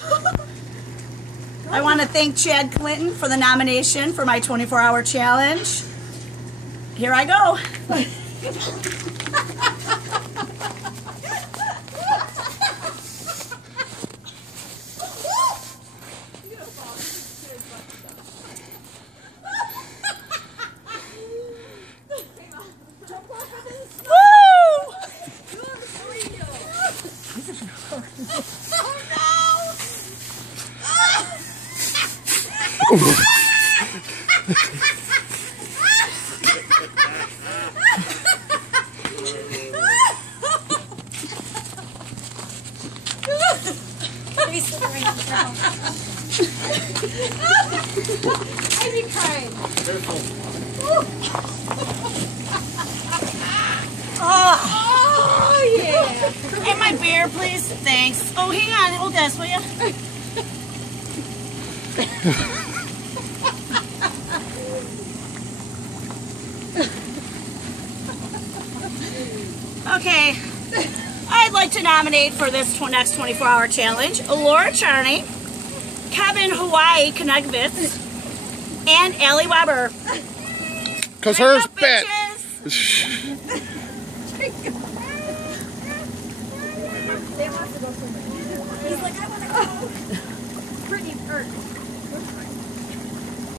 I want to thank Chad Clinton for the nomination for my 24-hour challenge. Here I go. I'd be crying. Oh, yeah. And my beer, please. Thanks. Oh, hang on. Hold this, will you? Okay. I'd like to nominate for this next 24-hour challenge Laura Charney, Kevin Hawaii Konevitz, and Allie Weber. Because hers bet. They want to go for